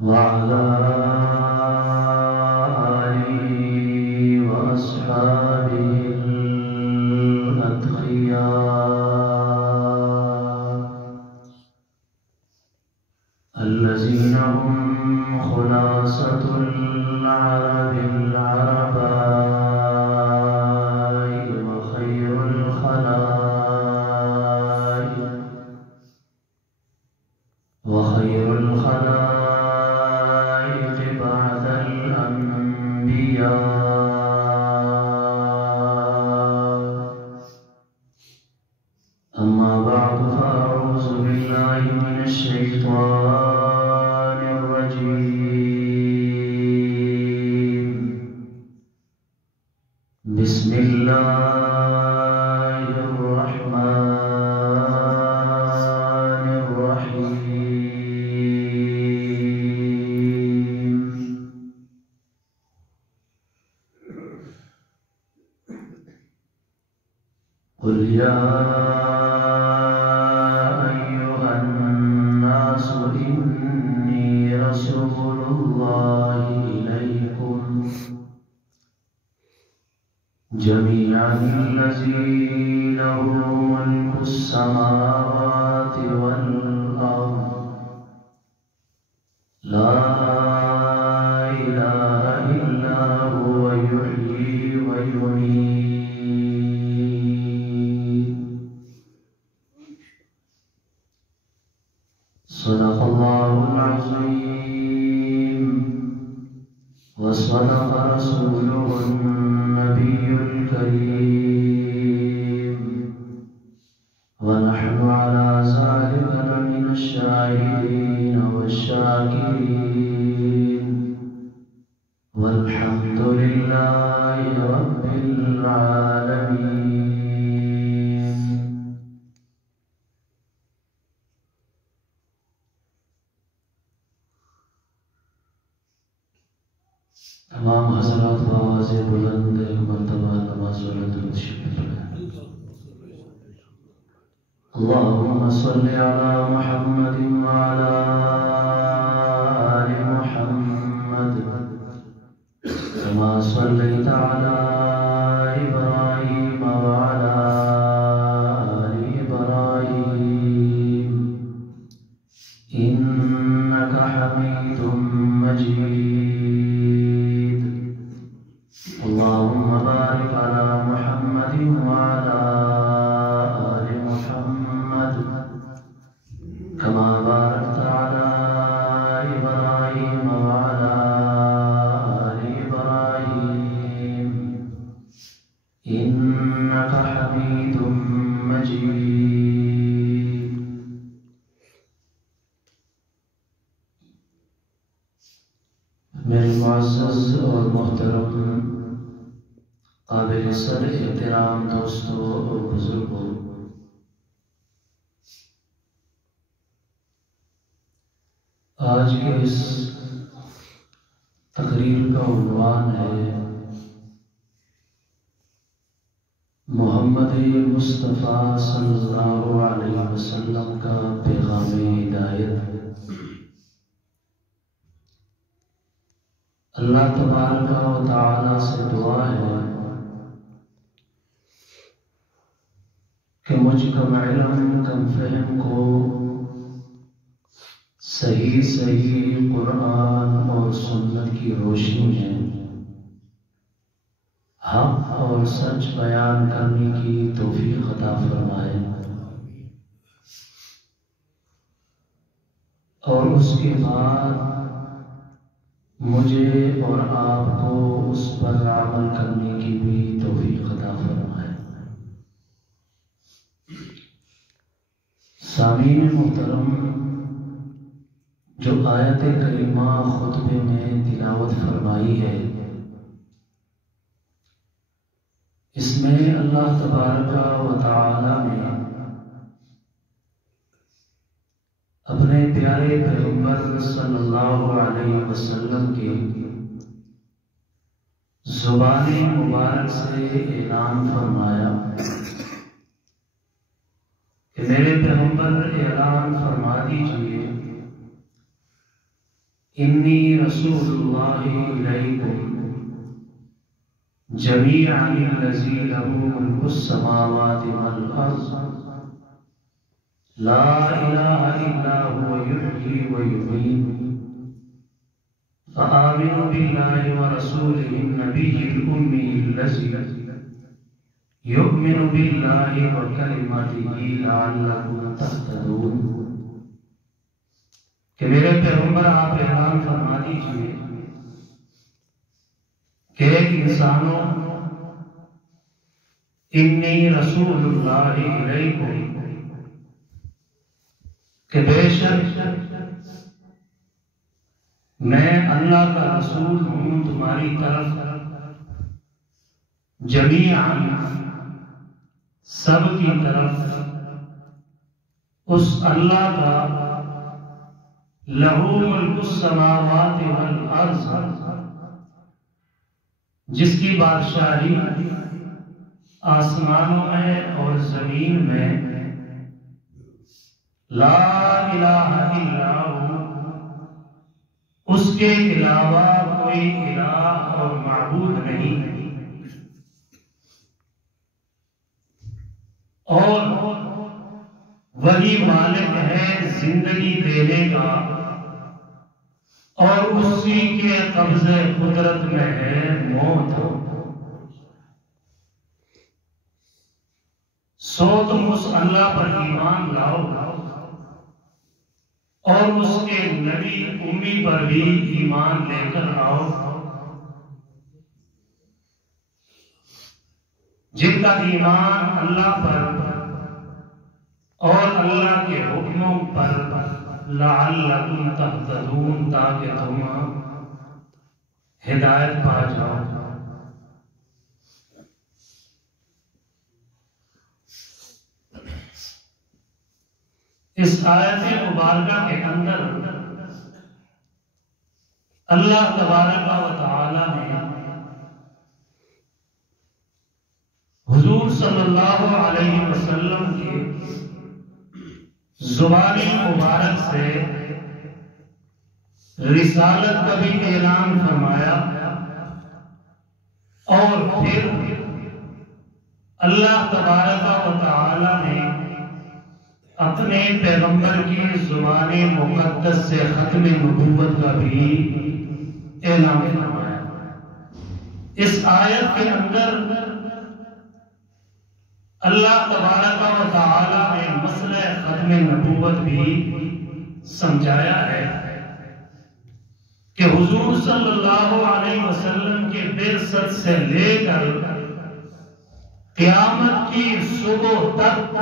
وعلى آله وأصحابه الأتقياء الذين هم خلاصة العرب العرباء وخير الخلائق بعد الأنبياء. أما بعد فأعوذ بالله من الشيطان الرجيم. بسم الله الرحمن الرحيم. قل يا أيها الناس إني رسول الله إليكم جميعا الذي له ملك السماوات والأرض لا إله إلا هو يحيي ويميت. صدق الله العظيم وصدق رسوله النبي الكريم، ونحن على ذلك لمن الشاهدين والشاكرين، والحمد لله رب العالمين. تمام حضرات بآواز بلند ایک مرتبہ نماز درود شریف پڑھیں. اللهم صل على محمد وعلى آل محمد كما صليت على إبراهيم وعلى آل إبراهيم إنك حميد مجيد. اللهم بارك على محمد وعلى آل محمد كما باركت على إبراهيم وعلى آل إبراهيم إنك حميد مجيد. میرے معزز اور محترم قابل صد احترام دوستوں اور بزرگوں، آج کے اس تقریر کا عنوان ہے محمد مصطفیٰ صلی اللہ علیہ وسلم کا پیغام ہدایت. اللہ تبارک و تعالی سے دعا ہے کہ مجھ کم علم کم فہم کو صحیح قرآن اور سنت کی روشنی میں حق اور سچ بیان کرنے کی توفیق عطا فرمائے، اور اس کے بعد مجھے اور آپ کو اس پر عمل کرنے کی بھی توفیق عطا فرمائے. سامعین محترم، جو آیت کریمہ خطبے میں تلاوت فرمائی ہے، اس میں اللہ تبارک و تعالی نے اپنے پیارے پیغمبر صلی اللہ علیہ وسلم کی زبان مبارک سے اعلان فرمایا کہ میرے پیغمبر اعلان فرما دیجئے انی رسول اللہ الیکم جمیعا الذی لہ ملک السماوات والارض لا الہ الا هو یحیی ویمیت فآمنوا باللہ ورسولہ النبی الأمی الذی یؤمن باللہ وکلمتہ لعلکم تہتدون کہ میرے پیغمبر آپ اعلان فرما دیجئے کہ ایک انسانوں انی رسول اللہ علیکم کہ بے شک میں اللہ کا رسول ہوں تمہاری طرف جمیعاً سب کی طرف اس اللہ کا لہو ملک السماوات والارض جس کی بادشاہی آسمانوں میں اور زمین میں لا الہ الا ہو اس کے علاوہ کوئی الہ اور معبود نہیں اور وہی مالک ہے زندگی دینے کا اور اسی کے قبضے قدرت میں ہے موت سو تم اس اللہ پر ایمان لاؤ اور اس کے نبی امی پر بھی ایمان لے کر آؤ جن کا ایمان اللہ پر اور اللہ کے حکموں پر لعلکم تہتدون تاکہ تم ہدایت پا جاؤ اس آیت مبارکہ کے اندر اللہ تبارک و تعالی نے حضور صلی اللہ علیہ وسلم کے زبان مبارک سے رسالت کا بھی اعلان فرمایا اور پھر اللہ تبارک و تعالی نے اپنے پیغمبر کی زبان مقدس سے ختم نبوت کا بھی اعلان فرمایا اس آیت کے اندر اللہ تبارک و تعالی نے مسئلہ ختم نبوت بھی سمجھایا ہے کہ حضور صلی اللہ علیہ وسلم کے بعثت سے لے کر قیامت کی صبح تک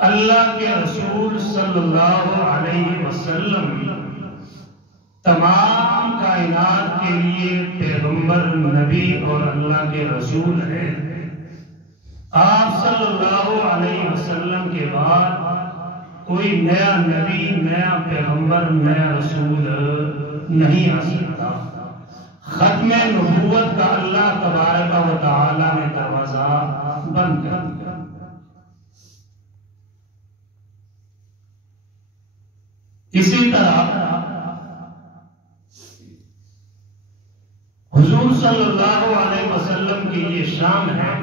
اللہ کے رسول صلی اللہ علیہ وسلم تمام کائنات کے لیے پیغمبر نبی اور اللہ کے رسول ہیں آپ صلی اللہ علیہ وسلم کے بعد کوئی نیا نبی نیا پیغمبر نیا رسول نہیں آ سکتا ختم نبوت کا اللہ تبارک و تعالی نے دروازہ بند کر دیا اسی طرح حضور صلی اللہ علیہ وسلم کی یہ شان ہے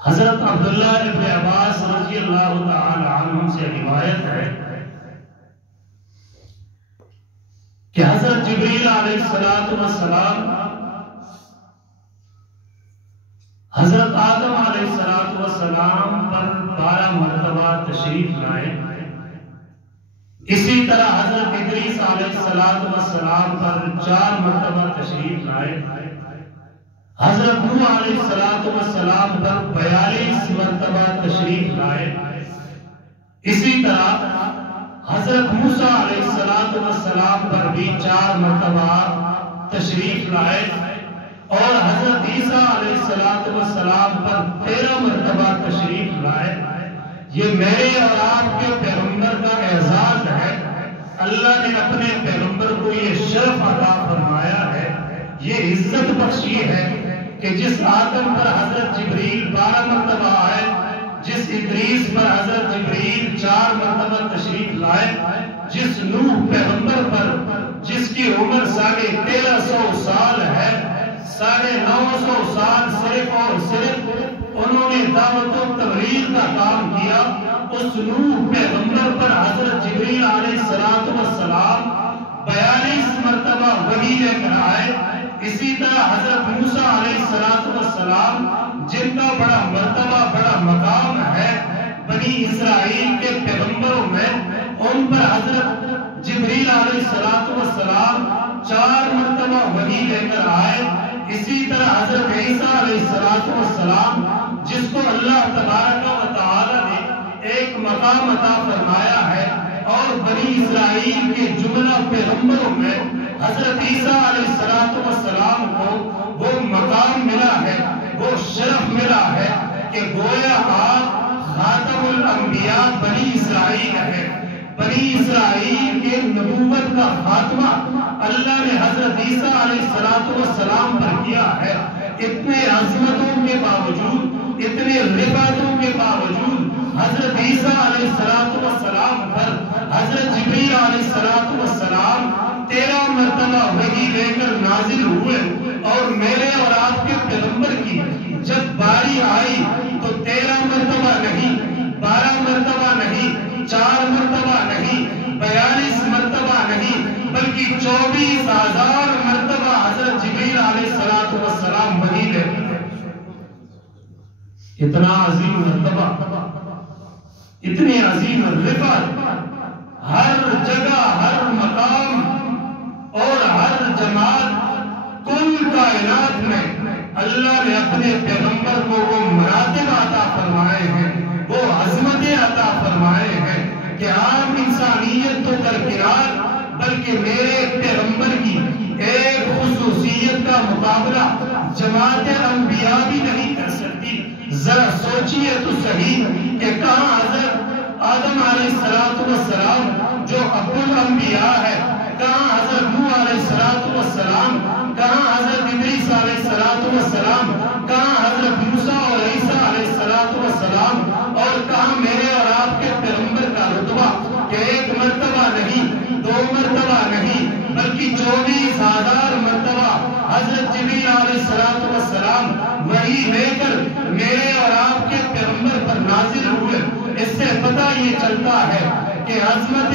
حضرت عبداللہ ابن عباس رضی اللہ تعالی عنہ سے روایت ہے کہ حضرت جبریل علیہ السلام حضرت آدم علیہ السلام پر 12 مرتبہ تشریف لائے اسی طرح حضرت ادریس علیہ السلام پر 4 مرتبہ تشریف لائے حضرت نوح علیہ السلام پر 42 مرتبہ تشریف لائے اسی طرح حضرت موسیٰ علیہ السلام پر بھی 4 مرتبہ تشریف لائے اور حضرت عیسیٰ علیہ السلام پر 13 مرتبہ تشریف لائے یہ میرے اور آپ کے پیغمبر کا اعزاز ہے اللہ نے اپنے پیغمبر کو یہ شرف عطا فرمایا ہے یہ عزت بخشی ہے کہ جس آدم پر حضرت جبریل 12 مرتبہ آئے جس ادریس پر حضرت جبریل 4 مرتبہ تشریف لائے جس نوح پیغمبر پر جس کی عمر 1350 سال ہے، 950 سال صرف اور صرف انہوں نے دعوت و تبلیغ کا کام کیا، اس نوح پیغمبر پر حضرت جبریل علیہ السلام 42 مرتبہ وحی لے کر آئے۔ اسی طرح حضرت موسیٰ علیہ السلام جن کا بڑا مرتبہ بڑا مقام ہے بنی اسرائیل کے پیغمبروں میں، ان پر حضرت جبریل علیہ السلام 4 مرتبہ وحی لے کر آئے۔ اسی طرح حضرت عیسیٰ علیہ السلام جس کو اللہ تبارک و تعالی نے ایک مقام عطا فرمایا ہے، اور بنی اسرائیل کے جملہ پیغمبروں میں حضرت عیسیٰ علیہ السلام کو وہ مقام ملا ہے، وہ شرف ملا ہے کہ گویا آپ خاتم الانبیاء بنی اسرائیل ہے۔ بنی اسرائیل کے نبوت کا خاتمہ اللہ نے حضرت عیسیٰ علیہ السلام پر کیا ہے۔ اتنے عظمتوں کے باوجود، اتنے رفعتوں کے باوجود حضرت عیسیٰ علیہ السلام پر حضرت جبریل علیہ السلام 13 مرتبہ وحی لے کر نازل ہوئے، اور میرے اور آپ کے پیغمبر کی جب باری آئی تو 13 مرتبہ نہیں، 12 مرتبہ نہیں، 4 مرتبہ نہیں، 42 مرتبہ نہیں، بلکہ 24,000 مرتبہ حضرت جبریل علیہ السلام وحی لے کر، اتنا عظیم مرتبہ، اتنی عظیم رفعت، ہر جگہ ہر مقام اور ہر جماعت، کل کائنات میں اللہ نے اپنے پیغمبر کو وہ مراتب عطا فرمائے ہیں، وہ عظمتیں عطا فرمائے ہیں کہ عام انسانیت تو درکنار، بلکہ میرے پیغمبر کی ایک خصوصیت کا مقابلہ جماعت انبیاء بھی نہیں کر سکتی۔ ذرا سوچئے تو صحیح کہ کہاں حضرت آدم علیہ السلام جو ابو الانبیاء ہے، کہاں حضرت نوح علیہ السلام، کہاں حضرت ادریس علیہ السلام، کہاں حضرت موسیٰ اور عیسیٰ علیہ السلام، اور کہاں میرے اور آپ کے پیغمبر کا رتبہ کہ 1 مرتبہ نہیں، 2 مرتبہ نہیں، بلکہ 24,000 مرتبہ حضرت جبریل علیہ السلام وحی لے کر میرے اور آپ کے پیغمبر پر نازل ہوئے۔ اس سے پتہ یہ چلتا ہے کہ عظمت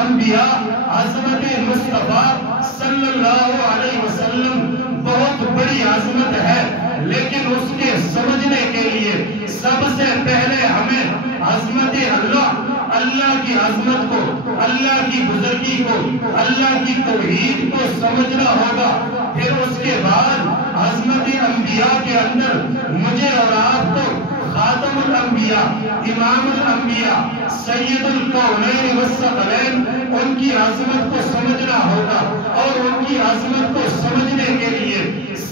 انبیاء، عظمت مصطفیٰ صلی اللہ علیہ وسلم بہت بڑی عظمت ہے، لیکن اس کے سمجھنے کے لیے سب سے پہلے ہمیں عظمت اللہ کی عظمت کو، اللہ کی بزرگی کو، اللہ کی توحید کو سمجھنا ہوگا۔ پھر اس کے بعد عظمت انبیاء کے اندر مجھے اور آپ کو خاتم الانبیاء، امام الانبیاء، سید الکونین والثقلین، ان کی عظمت کو سمجھنا ہوگا، اور ان کی عظمت کو سمجھنے کے لیے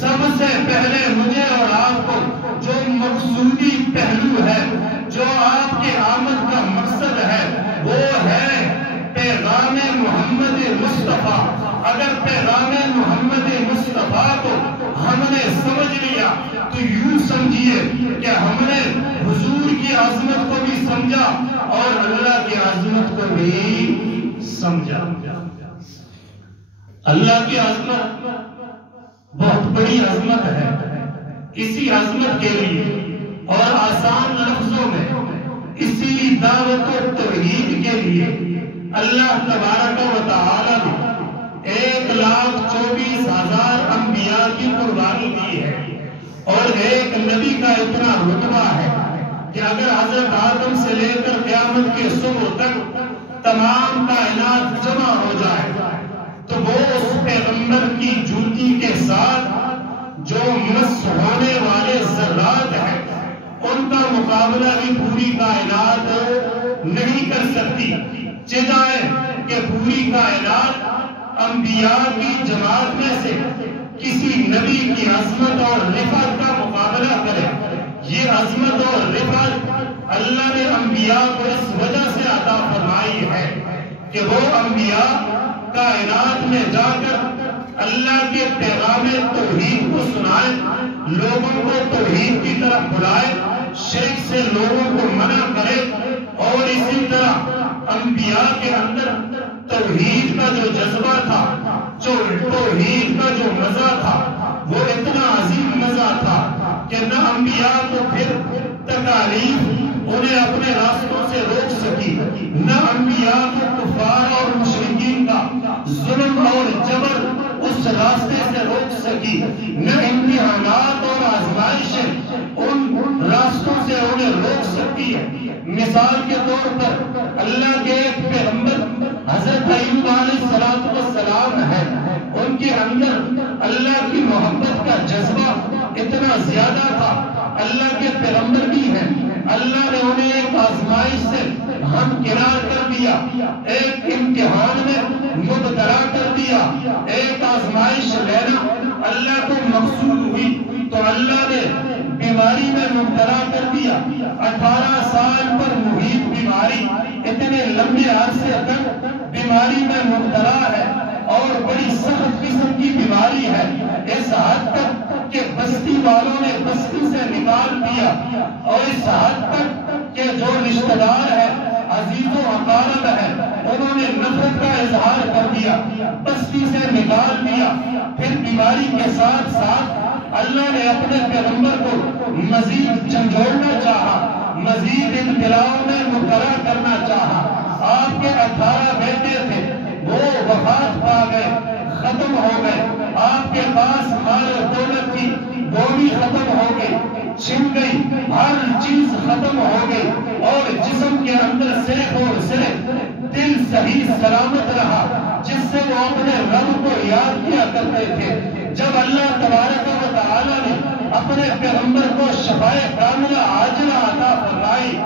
سب سے پہلے مجھے اور آپ کو جو مقصودی پہلو ہے، جو آپ کے آمد کا مقصد ہے، وہ ہے پیغام محمد مصطفیٰ۔ اگر پیغام محمد مصطفیٰ کو ہم نے سمجھ لیا تو یوں سمجھیے کہ ہم نے حضور کی عظمت کو بھی سمجھا اور اللہ کی عظمت کو بھی سمجھا۔ اللہ کی عظمت بہت بڑی عظمت ہے۔ اسی عظمت کے لیے اور آسان لفظوں میں اسی دعوت و توحید کے لیے اللہ تبارک و تعالی نے 1,24,000 انبیاء کی قربانی دی ہے، اور ایک نبی کا اتنا رتبہ ہے کہ اگر حضرت آدم سے لے کر قیامت کے صبح تک تمام کائنات جمع ہو جائے تو وہ اس پیغمبر کی جوتی کے ساتھ جو مس ہونے والے ذرات ہیں ان کا مقابلہ بھی پوری کائنات نہیں کر سکتی، چنانچہ کہ پوری کائنات انبیاء کی جماعت میں سے کسی نبی کی عظمت اور رفعت کا مقابلہ کرے۔ یہ عظمت اور رفعت اللہ نے انبیاء کو اس وجہ سے عطا فرمائی ہے کہ وہ انبیاء کائنات میں جا کر اللہ کے پیغام توحید کو سنائے، لوگوں کو توحید کی طرف بلائے، شرک سے لوگوں کو منع کرے، اور اسی طرح انبیاء کے اندر توحید کا جو جذبہ تھا، جو توحید کا جو مزہ تھا، وہ اتنا عظیم مزہ تھا کہ نہ انبیاء کو پھر تکالیف انہیں اپنے راستوں سے روک سکی، نہ انبیاء کو کفار اور مشرکین کا ظلم اور جبر اس راستے سے روک سکی، نہ امتحانات اور آزمائشیں ان راستوں سے انہیں روک سکتی ہے۔ مثال کے طور پر اللہ کے ایک پیغمبر حضرت ایوب علیہ السلام ہے، ان کے اندر اللہ کی محبت کا جذبہ اتنا زیادہ تھا، اللہ کے پیغمبر بھی ہیں، اللہ نے انہیں ایک آزمائش سے ہمکنار کر دیا، ایک امتحان میں مبتلا کر دیا، ایک آزمائش لینا اللہ کو مقصود ہوئی تو اللہ نے بیماری میں مبتلا کر دیا۔ 18 سال پر محیط بیماری، اتنے لمبے عرصے تک بیماری میں مبتلا ہے اور بڑی سخت قسم کی بیماری ہے، اس حد تک کہ بستی والوں نے بستی سے نکال دیا، اور اس حد تک کہ جو رشتہ دار ہے، عزیز و اقارب ہے، انہوں نے نفرت کا اظہار کر دیا، بستی سے نکال دیا۔ پھر بیماری کے ساتھ ساتھ اللہ نے اپنے پیغمبر کو مزید جھنجھوڑنا چاہا، مزید ابتلاؤں میں مبتلا کرنا چاہا۔ آپ کے 18 بیٹے تھے، وہ وفات پا گئے، ختم ہو گئے، آپ کے پاس مال و دولت تھی، وہ بھی ختم ہو گئی، چھن گئی، ہر چیز ختم ہو گئی، اور جسم کے اندر صرف اور صرف دل صحیح سلامت رہا جس سے وہ اپنے رب کو یاد کیا کرتے تھے۔ جب اللہ تبارک و تعالی نے اپنے پیغمبر کو شفائے کاملہ عاجلہ عطا فرمائی،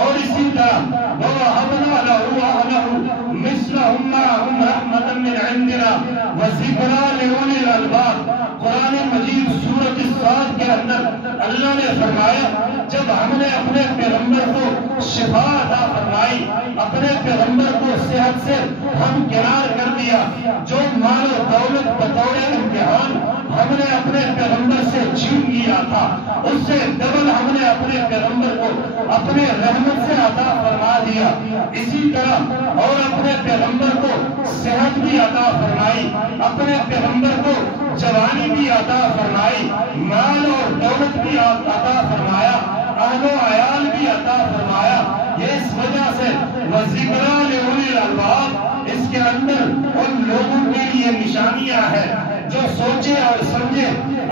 اور اسی طرح وَوَهَبْنَا لَهُ أَهْلَهُ مِثْلَهُمْ مَعَهُمْ رَحْمَةً مِّنْ عِندِنَا وَذِكْرَىٰ لِأُولِي الْأَلْبَابِ۔ قرآن مجید سورۃ الصاد کے اندر اللہ نے فرمایا، جب ہم نے اپنے پیغمبر کو شفا عطا فرمائی، اپنے پیغمبر کو صحت سے ہمکنار کر دیا، جو مال و دولت بطور امتحان ہم نے اپنے پیغمبر سے چھین لیا تھا، اس سے ڈبل ہم نے اپنے پیغمبر کو اپنے رحمت سے عطا فرما دیا۔ اسی طرح اور اپنے پیغمبر کو صحت بھی عطا فرمائی، اپنے پیغمبر کو جوانی بھی عطا فرمائی، مال اور دولت بھی عطا فرمایا، اہل و عیال بھی عطا فرمایا۔ یہ اس وجہ سے وَذِكْرَىٰ لِأُولِي الْأَلْبَابِ، اس کے اندر ان لوگوں کے لیے نشانیاں ہیں جو سوچے اور سمجھے،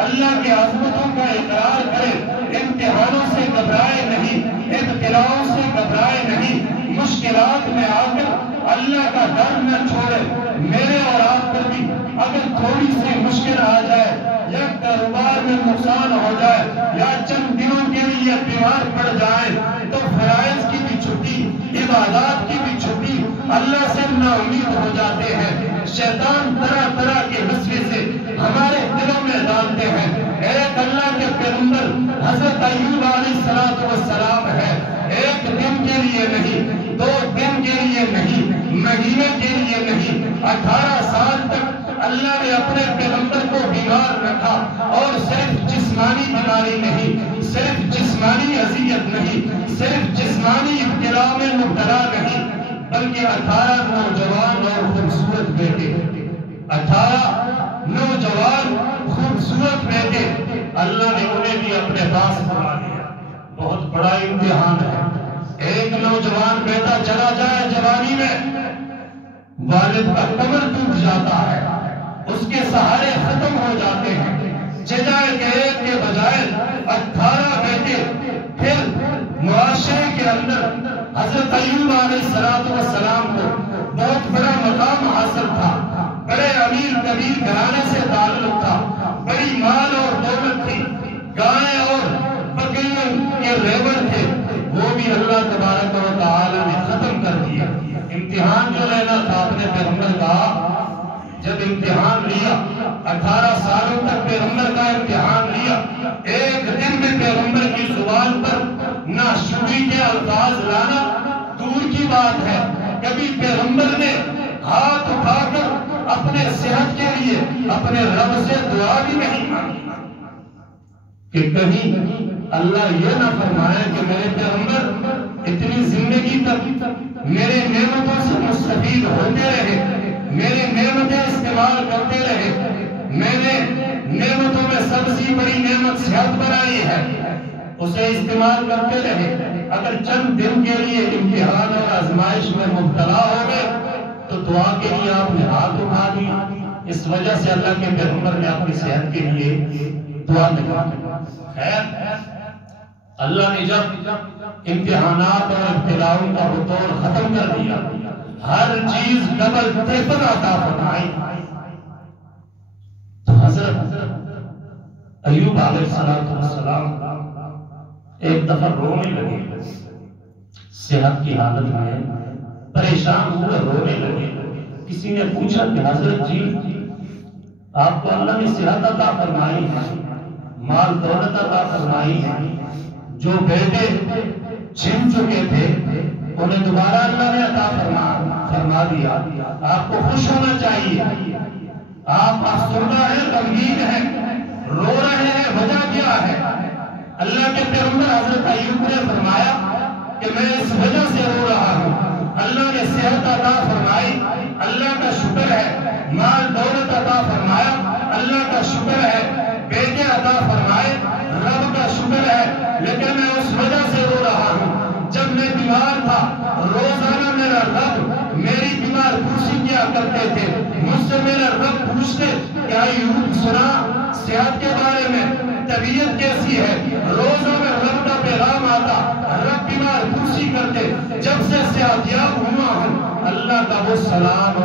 اللہ کی عظمتوں کا اقرار کرے، امتحانوں سے گھبرائے نہیں، ابتلاؤں سے گھبرائے نہیں، مشکلات میں آ کر اللہ کا ڈر نہ چھوڑے۔ میرے اور آپ پر بھی اگر تھوڑی سی مشکل آ جائے، یا کاروبار میں نقصان ہو جائے، یا چند دنوں کے لیے بیمار پڑ جائے، تو فرائض کی بھی چھٹی، عبادات کی بھی چھٹی، اللہ سے نا امید ہو جاتے ہیں۔ شیطان طرح طرح کے وسوسے سے ہمارے دلوں میں ڈالتے ہیں۔ ایک اللہ کے پیغمبر حضرت ایوب علیہ السلام ہے، ایک دن کے لیے نہیں، 2 دن کے لیے نہیں، مہینے کے لیے نہیں، 18 سال تک اللہ نے اپنے پیغمبر کو بیمار رکھا، اور صرف جسمانی بیماری نہیں، صرف جسمانی اذیت نہیں، صرف جسمانی ابتلا میں مبتلا نہیں، بلکہ 18 نوجوان اور خوبصورت بیٹے، 18 نوجوان خوبصورت بیٹے، اللہ نے انہیں بھی اپنے پاس بنا لیا۔ بہت بڑا امتحان ہے۔ ایک نوجوان بیٹا چلا جائے جوانی میں، والد کا کمر ٹوٹ جاتا ہے، اس کے سہارے ختم ہو جاتے ہیں، ججائے کہ ایک کے بجائے 18 بیٹے۔ پھر معاشرے کے اندر حضرت ایوب علیہ السلام کو بہت بڑا مقام حاصل تھا، بڑے امیر کبیر گھرانے سے تعلق تھا، بڑی مال اور دولت تھی، گائے اور بکریوں کے ریوڑ تھے، وہ بھی اللہ تبارک و تعالی نے ختم کر دیا۔ امتحان جو لینا تھا اپنے پیغمبر کا، جب امتحان لیا، 18 سالوں تک پیغمبر کا امتحان لیا، ایک دن میں پیغمبر کی زبان پر نہ شکری کے الفاظ لانا دور کی بات ہے، کبھی پیغمبر نے ہاتھ اٹھا کر اپنے صحت کے لیے اپنے رب سے دعا بھی نہیں مانگی، کہ کہیں اللہ یہ نہ فرمائے کہ میرے پیغمبر اتنی زندگی تک میرے نعمتوں سے مستفید ہوتے رہے، استعمال کرتے رہے. میں نے نعمتوں میں سب سے بڑی نعمت صحت بنائی ہے، اسے استعمال کرتے رہے. اگر چند دن کے لیے امتحان اور آزمائش میں مبتلا ہو گئے تو دعا کے لیے آپ نے ہاتھ اٹھا دیا. اس وجہ سے اللہ کے پیغمبر نے اپنی صحت کے لیے دعا نہیں کی. خیر، اللہ نے جب امتحانات اور ابتلاؤں کا بطور ختم کر دیا، ہر چیز ڈبل ٹرپل عطا فرمائی، تو حضرت ایوب علیہ السلام ایک دفعہ رونے لگے. صحت کی حالت میں پریشان ہوئے رونے لگے. کسی نے پوچھا کہ حضرت جی آپ کو اللہ نے صحت عطا فرمائی ہے، مال دولت عطا فرمائی ہے، جو بیٹے چھن چکے تھے انہیں دوبارہ اللہ نے عطا فرما دیا، آپ کو خوش ہونا چاہیے. آپ افسردہ ہیں، غمگین ہیں، رو رہے ہیں، وجہ کیا ہے؟ اللہ کے پیغمبر حضرت ایوب نے فرمایا کہ میں اس وجہ سے رو رہا ہوں، اللہ نے صحت عطا فرمائی، اللہ کا شکر ہے. مال دولت عطا فرمایا، اللہ کا شکر ہے. بیٹے عطا فرمائے، رب کا شکر ہے. لیکن میں اس وجہ سے رو رہا ہوں، جب میں بیمار تھا روزانہ میرا رب میری بیمار پرسی کیا کرتے تھے. مجھ سے میرا رب پوچھتے کہ ایوب سنا صحت کے بارے میں، طبیعت کیسی ہے؟ روزہ میں رب کا پیغام آتا، رب بیمار پرسی کرتے. جب سے صحت یاب ہوا ہوں اللہ کا وہ سلام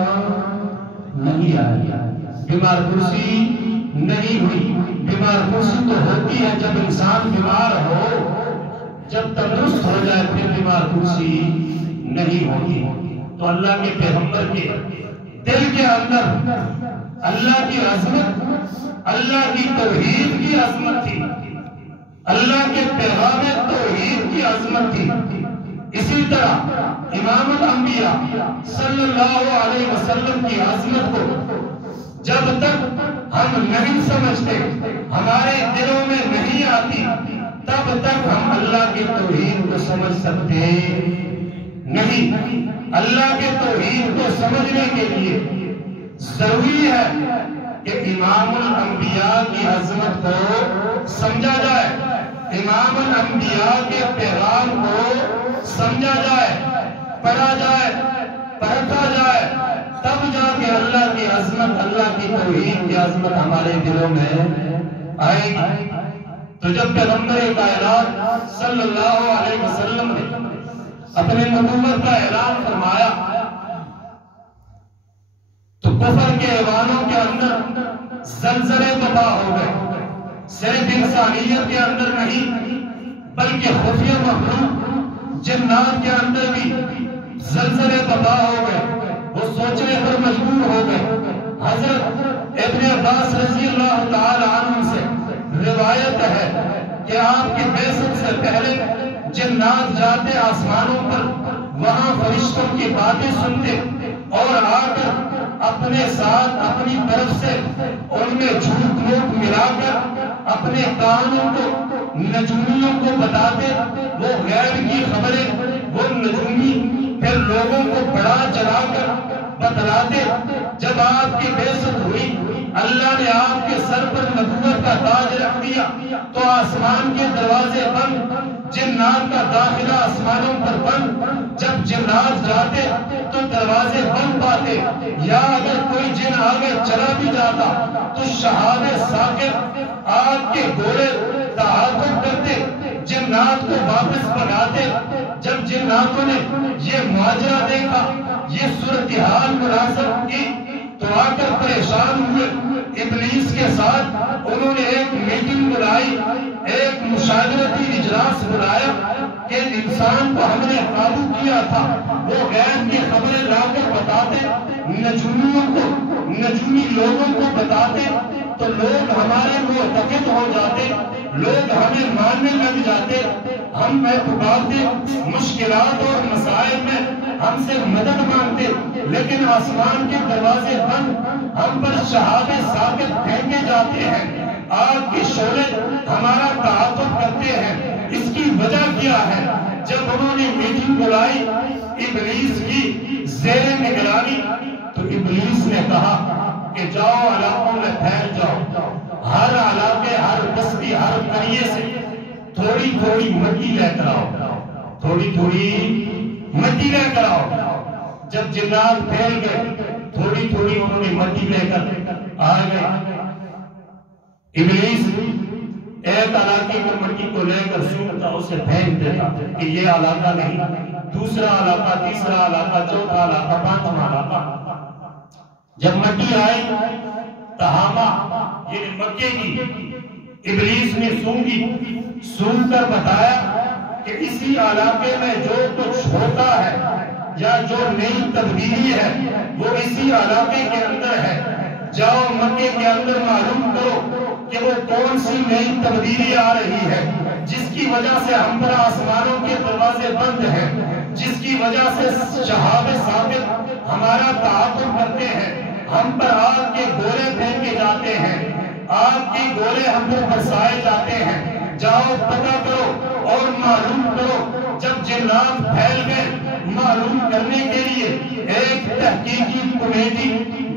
نہیں آیا. بیمار پرسی نہیں ہوئی. بیمار پرسی تو ہوتی ہے جب انسان بیمار ہو، جب تندرست ہو جائے پھر بیمار پرسی نہیں ہوتی. تو اللہ کے پیغمبر کے دل کے اندر اللہ کی عظمت، اللہ کی توحید کی عظمت تھی، اللہ کے پیغام توحید کی عظمت تھی. اسی طرح امام الانبیاء صلی اللہ علیہ وسلم کی عظمت کو جب تک ہم نہیں سمجھتے، ہمارے دلوں میں نہیں آتی، تب تک ہم اللہ کی توحید کو سمجھ سکتے نہیں. اللہ کے توحید کو سمجھنے کے لیے ضروری ہے کہ امام الانبیاء کی عظمت کو سمجھا جائے، امام الانبیاء کے پیغام کو سمجھا جائے، پڑھا جائے، پرکھا جائے، تب جا کے اللہ کی عظمت، اللہ کی توحید کی عظمت ہمارے دلوں میں آئے گی. تو جب پیغمبر کائنات صلی اللہ علیہ وسلم نے اپنے نبوت کا اعلان فرمایا تو کفر کے ایوانوں کے اندر زلزلے تباہ ہو گئے. صرف انسانیت کے اندر نہیں بلکہ خفیہ مخلوق جنات کے اندر بھی زلزلے تباہ ہو گئے. وہ سوچنے پر مجبور ہو گئے. حضرت ابن عباس رضی اللہ تعالی عنہ سے روایت ہے کہ آپ کی بعثت سے پہلے جنات جاتے آسمانوں پر، وہاں فرشتوں کی باتیں سنتے اور آ کر اپنے ساتھ اپنی طرف سے ان میں جھوٹ موٹ ملا کر اپنے کانوں کو نجومیوں کو بتاتے. وہ غیب کی خبریں وہ نجومی پھر لوگوں کو بڑا چلا کر بتلاتے. جب آپ کی بعثت ہوئی، اللہ نے آپ کے سر پر نبوت کا تاج رکھ دیا تو آسمان کے دروازے بند، جنات کا داخلہ آسمانوں پر بند. جب جنات جاتے تو دروازے بند پاتے، یا اگر کوئی جن آگے چلا بھی جاتا تو شہاب ثاقب آگ کے گولے تعاقب کرتے، جنات کو واپس بھگاتے. جب جناتوں نے یہ ماجرا دیکھا، یہ صورتحال ملاحظہ کی تو آ کر پریشان ہوئے. ابلیس کے ساتھ انہوں نے ایک میٹنگ بلائی، ایک مشاورتی اجلاس بلایا کہ انسان کو ہم نے قابو کیا تھا، وہ غیب کی خبریں لا کر بتاتے، نجومیوں کو، نجومی لوگوں کو بتاتے تو لوگ ہمارے معتقد ہو جاتے، لوگ ہمیں ماننے لگ جاتے. ہم میں پکارتے، مشکلات اور مسائل میں ہم سے مدد مانگتے، لیکن آسمان کے دروازے بند، ہم پر شہاب ثاقب پھینکے جاتے ہیں، آگ کے شعلے ہمارا تعاقب کرتے ہیں. اس کی وجہ کیا ہے؟ جب انہوں نے میٹنگ بلائی ابلیس کی زیر نگرانی تو ابلیس نے کہا کہ کہ جاؤ علاقوں میں پھیل جاؤ، ہر علاقے، ہر بستی، ہر قریے سے تھوڑی تھوڑی مٹی لے کر آؤ، تھوڑی تھوڑی مٹی لے کر آؤ۔ جب جنات پھیل گئے تھوڑی تھوڑی انہوں نے مٹی لے کر آ گئے۔ ابلیس ایک علاقے کی مٹی کو لے کر سونگتا، اسے پھینک دیتا کہ یہ علاقہ نہیں، دوسرا علاقہ، تیسرا علاقہ، چوتھا علاقہ، پانچواں علاقہ۔ جب مٹی آئی تہامہ یعنی مکے کی ابلیس نے سونگ کر بتایا کہ اسی علاقے میں جو کچھ ہوتا ہے یا جو نئی تبدیلی ہے وہ اسی علاقے کے اندر ہے۔ جاؤ مکے کے اندر معلوم کرو کہ وہ کون سی نئی تبدیلی آ رہی ہے جس کی وجہ سے ہم پر آسمانوں کے دروازے بند ہیں، جس کی وجہ سے شہاب ثابت ہمارا تعاقب کرتے ہیں، ہم پر آگ کے گولے پھینکے جاتے ہیں، آگ کے گولے ہم پر برسائے جاتے ہیں۔ جاؤ پتہ کرو اور معلوم کرو۔ جب جنات پھیل گئے معلوم کرنے کے لیے ایک تحقیقی کمیٹی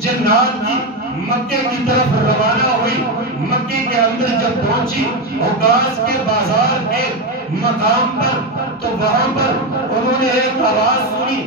جنات کی مکے کی طرف روانہ ہوئی۔ مکے کے اندر جب پہنچی عکاظ کے بازار کے مقام پر تو وہاں پر انہوں نے ایک آواز سنی۔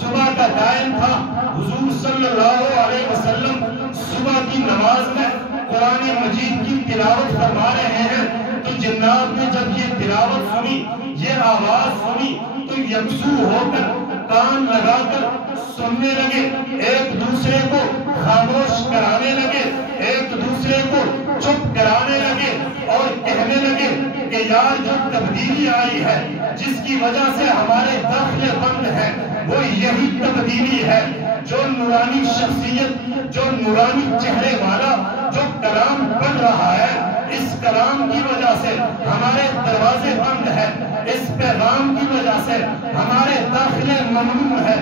صبح کا ٹائم تھا، حضور صلی اللہ علیہ وسلم صبح کی نماز میں قرآن مجید کی تلاوت فرما رہے ہیں۔ تو جنات نے جب یہ تلاوت سنی، یہ آواز سنی تو یکسو ہو کر کان لگا کر سننے لگے، ایک دوسرے کو خاموش کرانے لگے، ایک دوسرے کو چپ کرانے لگے اور کہنے لگے کہ یار جو تبدیلی آئی ہے جس کی وجہ سے ہمارے داخلے بند ہیں وہ یہی تبدیلی ہے۔ جو نورانی شخصیت، جو نورانی چہرے والا جو کلام پڑھ رہا ہے، اس کلام کی وجہ سے ہمارے دروازے بند ہیں، اس پیغام کی وجہ سے ہمارے داخلے ممنوع ہے،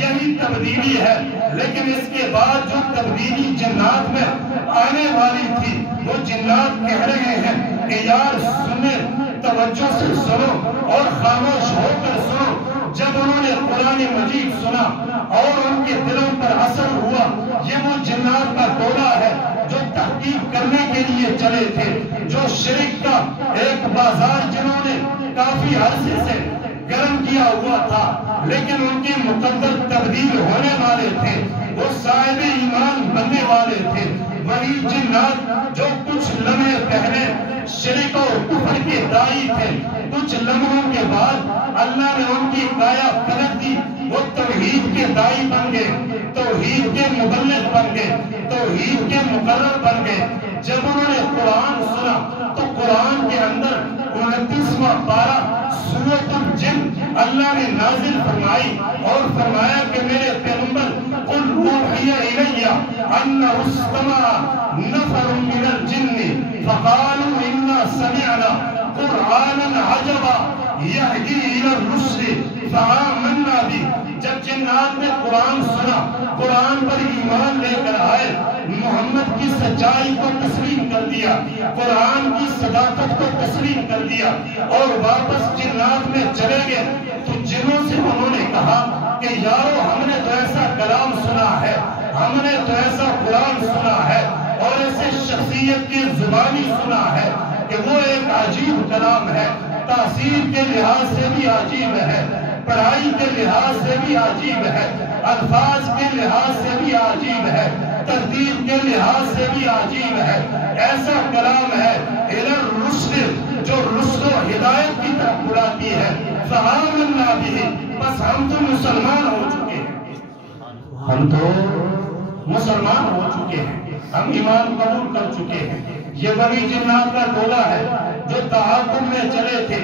یہی تبدیلی ہے۔ لیکن اس کے بعد جو تبدیلی جنات میں آنے والی تھی وہ جنات کہہ رہے ہیں کہ یار سنیں، توجہ سے سنو اور خاموش ہو کر سنو۔ جب انہوں نے قرآن مجید سنا اور ان کے دلوں پر اثر ہوا، یہ وہ جنات کا ٹولہ ہے جو تحقیق کرنے کے لیے چلے تھے، جو شرک کا ایک بازار جنہوں نے کافی عرصے سے گرم کیا ہوا تھا لیکن ان کے مقدر تبدیل ہونے والے تھے، وہ صاحب ایمان بننے والے تھے۔ وہی جنات جو کچھ لمحے پہلے شرک اور کفر کے دائی تھے، کچھ لمحوں کے بعد اللہ نے ان کی کایا پلٹ دی، وہ توحید کے دائی بن گئے، توحید کے مبلغ بن گئے، توحید کے مقرر بن گئے۔ جب انہوں نے قرآن سنا تو قرآن کے اندر 29واں پارہ سورۃ الجن اللہ نے نازل فرمائی اور فرمایا کہ میرے پیغمبر قل اوحی الی انہ استمع نفر من الجن فقالوا انا سمعنا قرآنا عجبا یہدی الی الرشد فآمنا به۔ جب جنات نے قرآن سنا، قرآن پر ایمان لے کر آئے، محمد کی سچائی کو تسلیم کر دیا، قرآن کی صداقت کو تسلیم کر دیا اور واپس جنات میں چلے گئے تو جنوں سے انہوں نے کہا کہ یارو ہم نے تو ایسا کلام سنا ہے، ہم نے تو ایسا قرآن سنا ہے اور ایسے شخصیت کی زبانی سنا ہے کہ وہ ایک عجیب کلام ہے، تاثیر کے لحاظ سے بھی عجیب ہے، پڑھائی کے لحاظ سے بھی عجیب ہے، الفاظ کے لحاظ سے بھی عجیب ہے، ترتیب کے لحاظ سے بھی عجیب ہے۔ ایسا کلام ہے الی الرشد جو رشد و ہدایت کی طرف بلاتی ہے۔ فآمنا به، بس ہم تو مسلمان ہو چکے ہیں، ہم تو مسلمان ہو چکے ہیں، ہم ایمان قبول کر چکے ہیں۔ یہ وہی جنات کا ٹولہ ہے جو تعاقب میں چلے تھے،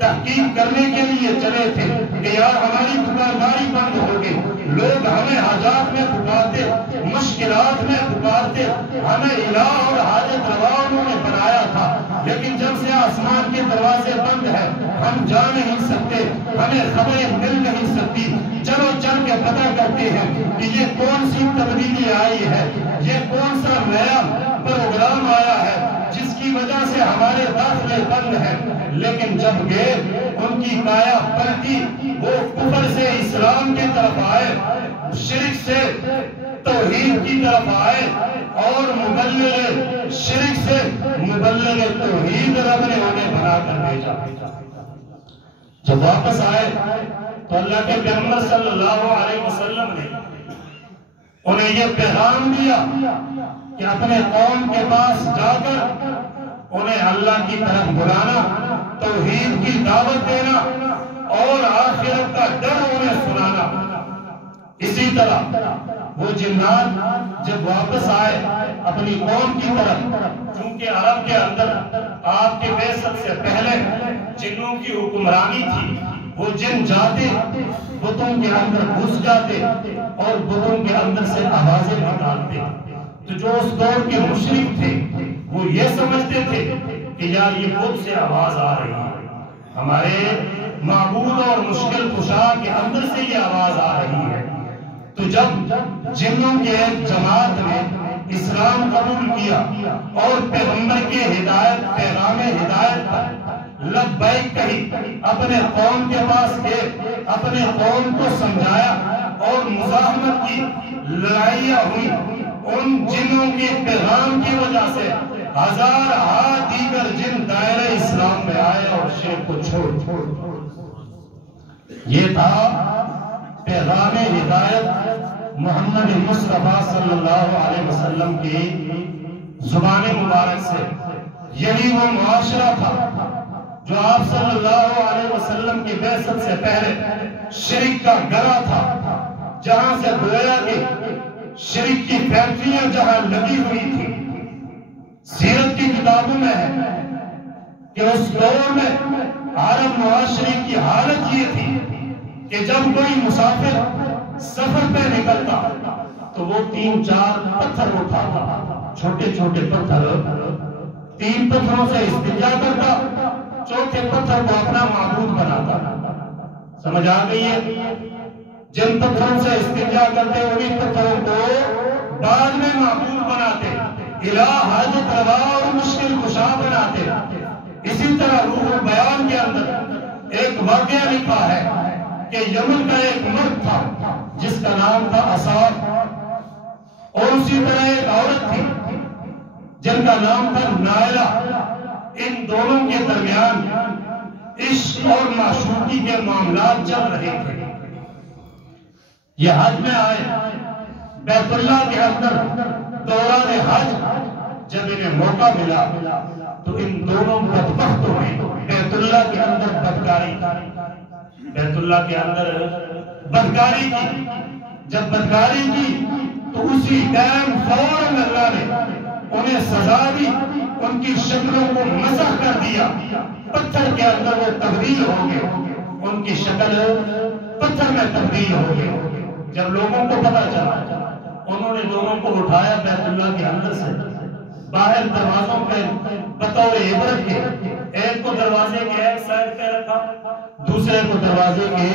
تحقیق کرنے کے لیے چلے تھے کہ یار ہماری دکانداری بند ہو گئی، لوگ ہمیں حاجات میں پکارتے، مشکلات میں پکارتے، ہمیں الہ اور حاجت روا انہوں نے بنایا تھا، لیکن جب سے آسمان کے دروازے بند ہیں ہم جا نہیں سکتے، ہمیں خبریں مل نہیں سکتی، چلو چل کے پتہ کرتے ہیں کہ یہ کون سی تبدیلی آئی ہے، یہ کون سا نیا پروگرام آیا ہے جس کی وجہ سے ہمارے داخلے بند ہیں۔ لیکن جب گئے ان کی کایا پلٹی، وہ کفر سے اسلام کی طرف آئے، شرک سے توحید کی طرف آئے اور مبلغ شرک سے مبلغ توحید رب نے انہیں بنا کر بھیجا۔ جب واپس آئے تو اللہ کے پیغمبر صلی اللہ علیہ وسلم نے انہیں یہ پیغام دیا کہ اپنے قوم کے پاس جا کر انہیں اللہ کی طرف بلانا، توحید کی دعوت دینا اور آخرت کا ڈر انہیں سنانا۔ اسی طرح وہ جنات جب واپس آئے اپنی قوم کی طرف، چونکہ عرب کے اندر آپ کے بعثت سے پہلے جنوں کی حکمرانی تھی، وہ جن جاتے بتوں کے اندر گھس جاتے اور بتوں کے اندر سے آوازیں نکالتے۔ تو جو اس دور کے مشرک تھے وہ یہ سمجھتے تھے کہ یار یہ بت سے آواز آ رہی ہے، ہمارے معبود اور مشکل کشا کے اندر سے یہ آواز آ رہی ہے۔ تو جب جنوں کے ایک جماعت نے اسلام قبول کیا اور پیغمبر کے پیغام ہدایت پر لبیک کہی، اپنے قوم کے پاس گئے، اپنے قوم کو سمجھایا اور مزاحمت کی، لڑائیاں ہوئی، ان جنوں کے پیغام کی وجہ سے ہزارہا دیگر جن دائرہ اسلام میں آئے اور شرک کو چھوڑ۔ یہ تھا پیغام ہدایت محمد مصطفیٰ صلی اللہ علیہ وسلم کی زبان مبارک سے۔ یہی وہ معاشرہ تھا جو آپ صلی اللہ علیہ وسلم کی بعثت سے پہلے شرک کا گرہ تھا، جہاں سے گویا کہ شرک کی فیکٹریاں جہاں لگی ہوئی تھی۔ سیرت کی کتابوں میں ہے کہ اس دور میں عرب معاشرے کی حالت یہ تھی کہ جب کوئی مسافر سفر پہ نکلتا تو وہ 3-4 پتھر اٹھاتا، چھوٹے چھوٹے پتھر، 3 پتھروں سے استنجا کرتا، چوتھے پتھر کو اپنا معبود بناتا۔ سمجھ آ گئی ہے؟ جن پتھروں سے استنجا کرتے انہی پتھروں کو بعد میں معبود بناتے، الہ حاجت روا اور مشکل کشا بناتے۔ اسی طرح روح البیان کے اندر ایک واقعہ لکھا ہے کہ یمن کا ایک مرد تھا جس کا نام تھا اصاب، اور اسی طرح ایک عورت تھی جن کا نام تھا نائلہ۔ ان دونوں کے درمیان عشق اور معشوقی کے معاملات چل رہے تھے۔ یہ حج میں آئے، بیت اللہ کے اندر دوران حج جب انہیں موقع ملا تو ان دونوں بدبختوں نے بیت اللہ کے اندر بدکاری کی، بیت اللہ کے اندر بدکاری کی۔ جب بدکاری کی تو اسی ٹائم فوراً اللہ نے انہیں سزا دی، ان کی شکلوں کو مسح کر دیا، پتھر کے اندر وہ تبدیل ہو گئے، ان کی شکل پتھر میں تبدیل ہو گئے۔ جب لوگوں کو پتا چلا انہوں نے دونوں کو اٹھایا بیت اللہ کے اندر سے باہر دروازوں پہ بطور عبرت کے، ایک کو دروازے کے ایک سائڈ پہ رکھا، دوسرے کو دروازے کے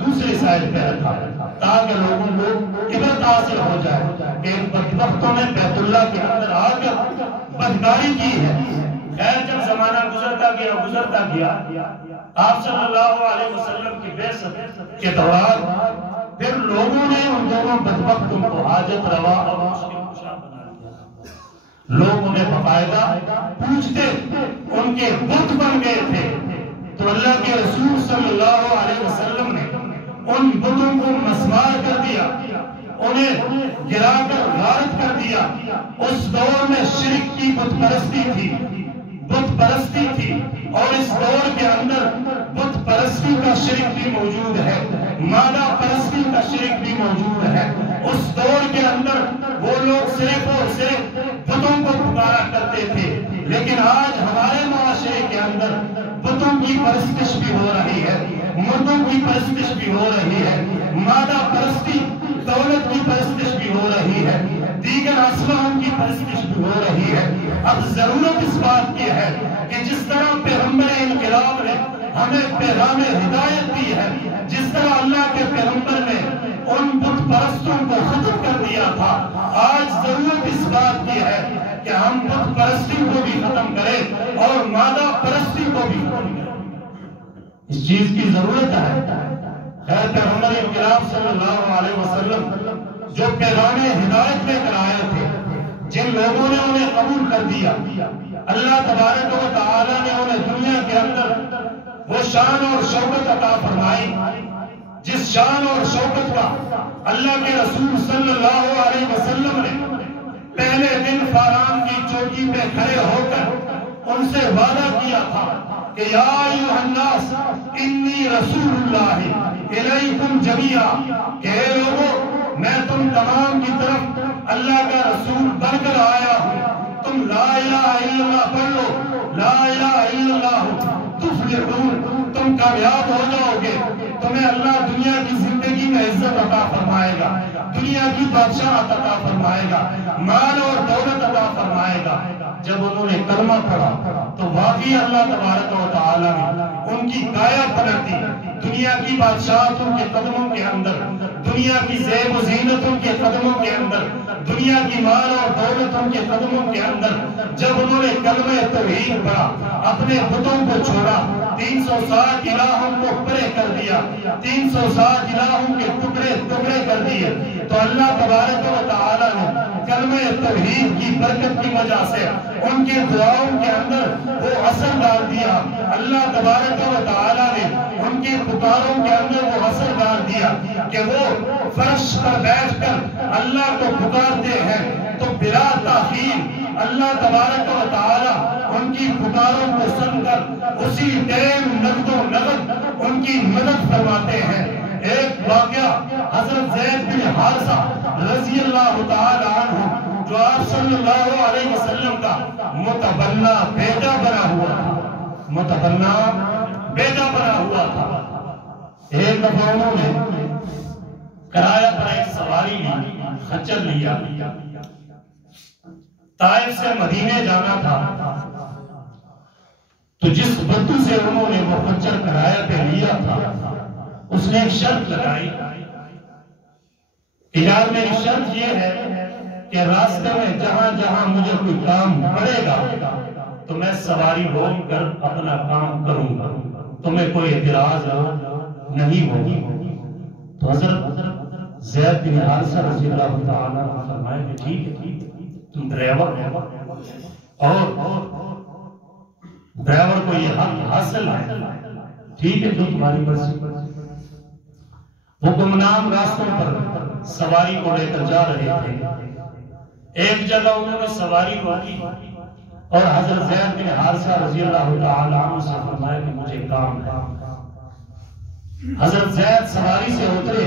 دوسری سائڈ پہ رکھا، تاکہ لوگوں کو عبرت حاصل ہو جائے کہ بدبختوں نے بیت اللہ کے اندر آ کر بدکاری کی ہے۔ خیر جب زمانہ گزرتا گیا آپ صلی اللہ علیہ وسلم کی بعثت کے دوران پھر لوگوں نے ان دونوں بدبختوں کو حاجت روا اور مشکل کشا بنا دیا۔ لوگ انہیں باقاعدہ پوچھتے، ان کے بت بن گئے تھے۔ تو اللہ کے رسول صلی اللہ علیہ وسلم نے ان بتوں کو مسمار کر دیا، انہیں گرا کر غارت کر دیا۔ اس دور میں شرک کی بت پرستی تھی، بت پرستی تھی، اور اس دور کے اندر بت پرستی کا شرک بھی موجود ہے، مادہ پرستی کا شرک بھی موجود ہے۔ اس دور کے اندر وہ لوگ صرف اور صرف بتوں کو پکارا کرتے تھے، لیکن آج ہمارے معاشرے کے اندر بتوں کی پرستش بھی ہو رہی ہے، مردوں کی پرستش بھی ہو رہی ہے، مادہ پرستی، دولت کی پرستش بھی ہو رہی ہے، دیگر اسباب کی پرستش بھی ہو رہی ہے۔ اب ضرورت اس بات کی ہے کہ جس طرح پیغمبر انقلاب نے ہمیں پیغام ہدایت دی ہے، جس طرح اللہ کے پیغمبر نے ان بت پرستوں کو ختم کر دیا تھا، آج ضرورت اس بات کی ہے کہ ہم بت پرستی کو بھی ختم کریں اور مادہ پرستی کو بھی ختم کریں۔ اس چیز کی ضرورت ہے۔ خیر پیغمبر انقلاب صلی اللہ علیہ وسلم جو پیغام ہدایت لے کر آئے تھے، جن لوگوں نے انہیں قبول کر دیا، اللہ تبارک و تعالیٰ نے انہیں دنیا کے اندر وہ شان اور شوکت عطا فرمائی جس شان اور شوکت کا اللہ کے رسول صلی اللہ علیہ وسلم نے پہلے دن فاران کی چوٹی پہ کھڑے ہو کر ان سے وعدہ کیا تھا کہ یا ایھا الناس انی رسول اللہ الیکم جمیعا، کہ اے لوگوں میں تم تمام کی طرف اللہ کا رسول بن کر آیا ہوں، تم لا الہ الا اللہ پڑھ لو، لا الہ الا اللہ تفلحون، تم کامیاب ہو جاؤ گے، تمہیں اللہ دنیا کی زندگی میں عزت عطا فرمائے گا، دنیا کی بادشاہت عطا فرمائے گا، مال اور دولت عطا فرمائے گا۔ جب انہوں نے کلمہ پڑھا تو واقعی اللہ تبارک و تعالیٰ نے ان کی کایا پلٹ دی، دنیا کی بادشاہت ان کے قدموں کے اندر، دنیا کی زیب و زینت ان کے قدموں کے اندر، دنیا کی مال اور دولت ان کے قدموں کے اندر۔ جب انہوں نے کلمہ توحید پڑھا، اپنے بتوں کو چھوڑا، 360 الہوں کو پرے کر دیا، 360 الہوں کے ٹکڑے ٹکڑے کر دیے، تو اللہ تبارک و تعالیٰ نے کلمہ توحید کی برکت کی وجہ سے ان کے دعاؤں کے اندر وہ اثر ڈال دیا۔ اللہ تبارک و تعالیٰ نے ان کے پکاروں کے اندر وہ اثر ڈال دیا کہ وہ فرش پر بیٹھ کر اللہ کو پکارتے ہیں تو بلا تاخیر اللہ تبارک و تعالیٰ ان کی پکاروں کو سن کر اسی ٹائم نقد و نقد ان کی مدد فرماتے ہیں۔ ایک واقعہ حضرت زید بن حارثہ رضی اللہ تعالی عنہ جو آپ صلی اللہ علیہ وسلم کا متبنہ بیٹا بنا ہوا تھا، متبنہ بیٹا بنا ہوا تھا، ایک دفعہ انہوں نے کرایہ پر ایک سواری لی، خچر لیا، طائف سے مدینے جانا تھا، تو جس بدو سے انہوں نے وہ خچر کرایہ پہ لیا تھا اس نے ایک شرط لگائی کہ یار میری شرط یہ ہے کہ راستے میں جہاں جہاں مجھے کوئی کام پڑے گا تو میں سواری روک کر اپنا کام کروں گا، تمہیں کوئی اعتراض نہیں ہوگی۔ تو حضرت زید بن حارثہ رضی اللہ تعالیٰ عنہ فرمائے کہ ٹھیک ہے، تم ڈرائیور اور ڈرائیور کو یہ حق حاصل ہے، ٹھیک ہے جو تمہاری مرضی۔ وہ گمنام راستوں پر سواری کو لے کر جا رہے تھے، ایک جگہ انہوں نے سواری روکی اور حضرت زید بن حارثہ رضی اللہ تعالی عنہ سے فرمایا کہ مجھے کام ہے۔ حضرت زید سواری سے اترے،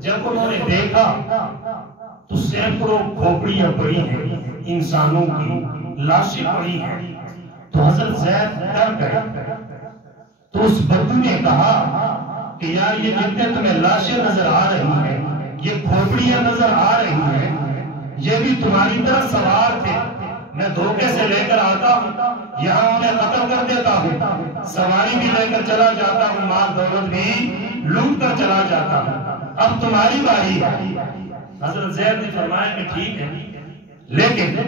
جب انہوں نے دیکھا تو سینکڑوں کھوپڑیاں پڑی ہیں، انسانوں کی لاشیں پڑی ہیں، تو حضرت زید ڈر گئے۔ تو اس بدو نے کہا کہ یار یہ جتنے تمہیں لاشیں نظر آ رہی ہیں، یہ کھوپڑیاں نظر آ رہی ہیں، یہ بھی تمہاری طرح سوار تھے، میں دھوکے سے لے کر آتا ہوں، یہاں انہیں قتل کر دیتا ہوں، سواری بھی لے کر چلا جاتا ہوں، مال دولت بھی لوٹ کر چلا جاتا ہوں، اب تمہاری باری ہے۔ حضرت زید نے فرمایا کہ ٹھیک ہے، لیکن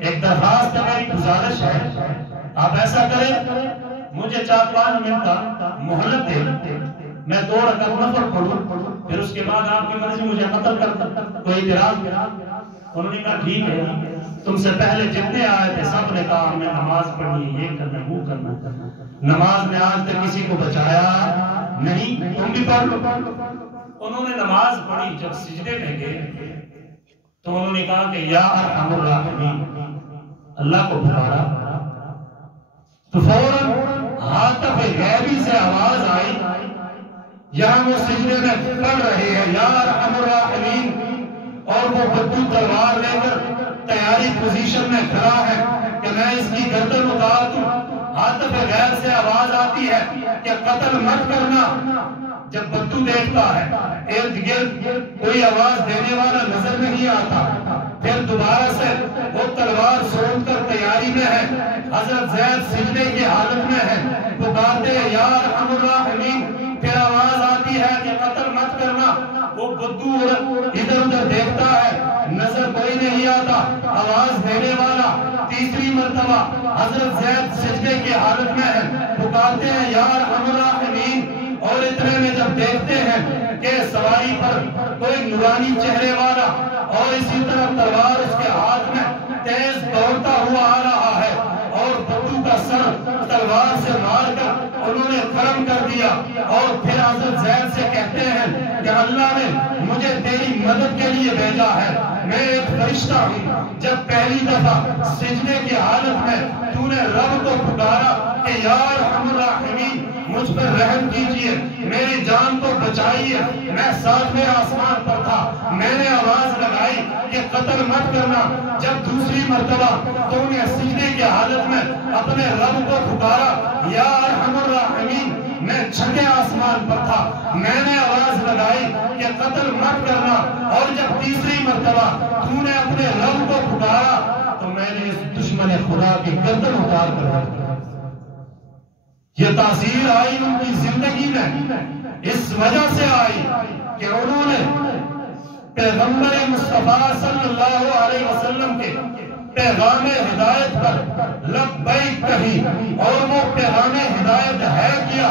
ایک درخواست ہے، میری گزارش ہے، آپ ایسا کریں مجھے 4-5 منٹ کا مہلت دے، میں 2 رکعت نفل پڑھوں، پھر اس کے بعد آپ کی مرضی مجھے قتل کر، کوئی اعتراض؟ انہوں نے کہا ٹھیک ہے، تم سے پہلے جتنے آئے تھے سب نے کہا ہمیں نماز پڑھنی ہے، یہ کرنا وہ کرنا، نماز نے آج تک کسی کو بچایا نہیں، تم بھی پڑھ لو۔ انہوں نے نماز پڑھی، جب سجدے میں گئے تو انہوں نے کہا کہ یا ارحم الراحمین، اللہ کو پکارا، تو فوراً ہاتف غیبی سے آواز آئی، یہاں وہ سجدے میں پڑھ رہے ہیں یا ارحم الراحمین، اور وہ بدو تلوار لے کر تیاری پوزیشن میں کھڑا ہے کہ میں اس کی گردن اتار دوں۔ ہاتف غیب سے آواز آتی ہے کہ قتل مت کرنا۔ جب بدو دیکھتا ہے ارد گرد کوئی آواز دینے والا نظر نہیں آتا، پھر دوبارہ سے وہ تلوار سونپ کر تیاری میں ہے، حضرت زید سجدے کی حالت میں ہے، پکارتے ہیں یا ارحم الراحمین، پھر آواز آتی ہے کہ قتل مت کرنا۔ وہ بدو ادھر ادھر دیکھتا ہے، نظر کوئی نہیں آتا، آواز دینے والا تیسری مرتبہ حضرت زید سجدے کی حالت میں ہے، پکارتے ہیں یا ارحم الراحمین، اور اتنے میں جب دیکھتے ہیں کہ سواری پر کوئی نورانی چہرے والا اور اسی طرح تلوار اس کے ہاتھ میں تیز دوڑتا ہوا آ رہا ہے، اور بدو کا سر تلوار سے مار کر انہوں نے کرم کر دیا، اور پھر حضرت زید سے کہتے ہیں کہ اللہ نے مجھے تیری مدد کے لیے بھیجا ہے، میں ایک فرشتہ ہوں۔ جب پہلی دفعہ سجدے کی حالت میں تو نے رب کو پکارا کہ یا ارحم الراحمین مجھ پر رحم کیجئے، میری جان کو بچائیے، میں 7ویں آسمان پر تھا، میں نے آواز لگائی کہ قتل مت کرنا۔ جب دوسری مرتبہ تو نے سجدے کی حالت میں اپنے رب کو پکارا یا ارحم الراحمین، میں 6ویں آسمان پر تھا، میں نے آواز لگائی کہ قتل مت کرنا، اور جب تیسری مرتبہ تو نے اپنے رب کو پکارا تو میں نے اس دشمن خدا کی گردن اتار کر رکھ دیا۔ یہ تاثیر آئی ان کی زندگی میں اس وجہ سے آئی کہ انہوں نے پیغمبر مصطفیٰ صلی اللہ علیہ وسلم کے پیغام ہدایت پر لبیک کہی، اور وہ پیغام ہدایت ہے کیا؟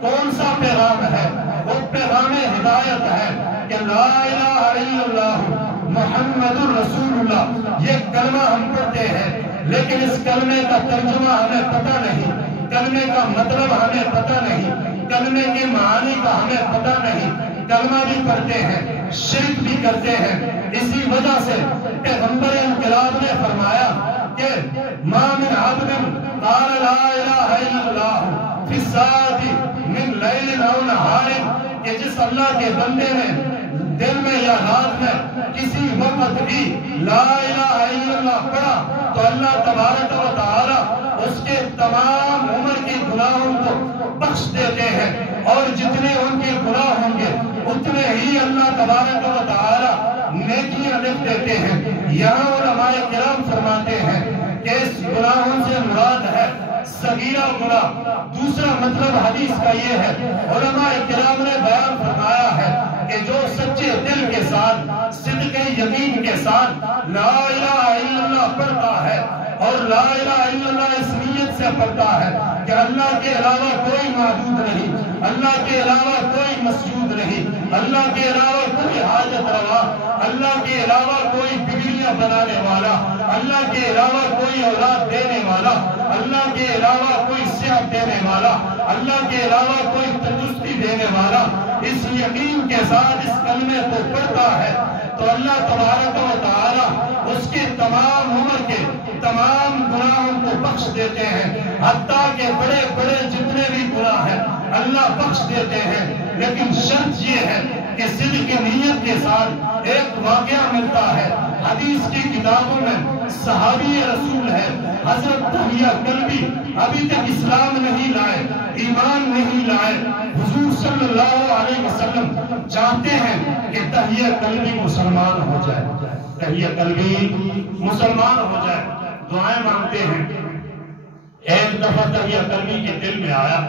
کون سا پیغام ہے؟ وہ پیغام ہدایت ہے کہ لا الہ الا اللہ محمد الرسول اللہ۔ یہ کلمہ ہم پڑھتے ہیں، لیکن اس کلمے کا ترجمہ ہمیں پتہ نہیں، کلمے کا مطلب ہمیں پتہ نہیں، کلمے کے معانی کا ہمیں پتہ نہیں، کلمہ بھی پڑھتے ہیں، شرک بھی کرتے ہیں۔ اسی وجہ سے پیغمبر انقلاب نے فرمایا کہ ما من عبد قال لا الہ الا اللہ فی الساعۃ من لیل او نہار، کہ جس اللہ کے بندے نے دل میں یا رات میں کسی وقت بھی لا الہ الا اللہ پڑھا تو اللہ تبارک و تعالی اس کے تمام عمر کے گناہوں کو بخش دیتے ہیں، اور جتنے ان کے گناہ ہوں گے اتنے ہی اللہ تبارک و تعالی نیکیاں لکھ دیتے ہیں۔ یہاں علماء کرام فرماتے ہیں کہ اس گناہوں سے مراد ہے صغیرہ گناہ۔ دوسرا مطلب حدیث کا یہ ہے، علماء کرام نے بیان فرمایا ہے کہ جو سچے دل کے ساتھ صدق یقین کے ساتھ لا الہ الا اللہ پڑھتا ہے، اور لا الہ الا اللہ اس نیت سے پڑھتا ہے کہ اللہ کے علاوہ کوئی معبود نہیں، اللہ کے علاوہ کوئی مسجود نہیں، اللہ کے علاوہ کوئی حاجت روا، اللہ کے علاوہ کوئی بگڑیاں بنانے والا، اللہ کے علاوہ کوئی اولاد دینے والا، اللہ کے علاوہ کوئی صحت دینے والا، اللہ کے علاوہ کوئی تندرستی دینے والا، اس یقین کے ساتھ اس کلمے کو پڑھتا ہے تو اللہ تبارک و تعالی اس کے تمام عمر کے تمام گناہوں کو بخش دیتے ہیں، حتیٰ کہ بڑے بڑے جتنے بھی گناہ ہیں اللہ بخش دیتے ہیں۔ لیکن شرط یہ ہے کہ صدق نیت کے ساتھ ایک واقعہ ملتا ہے۔ حدیث کی کتابوں میں صحابی رسول ہے حضرت دحیہ کلبی، ابھی تک اسلام نہیں لائے، ایمان نہیں لائے۔ حضور صلی اللہ علیہ وسلم چاہتے ہیں کہ دحیہ کلبی مسلمان ہو جائے، دحیہ کلبی مسلمان ہو جائے، دعائیں مانگتے ہیں۔ ایک دفعہ دحیہ کلبی کے دل میں آیا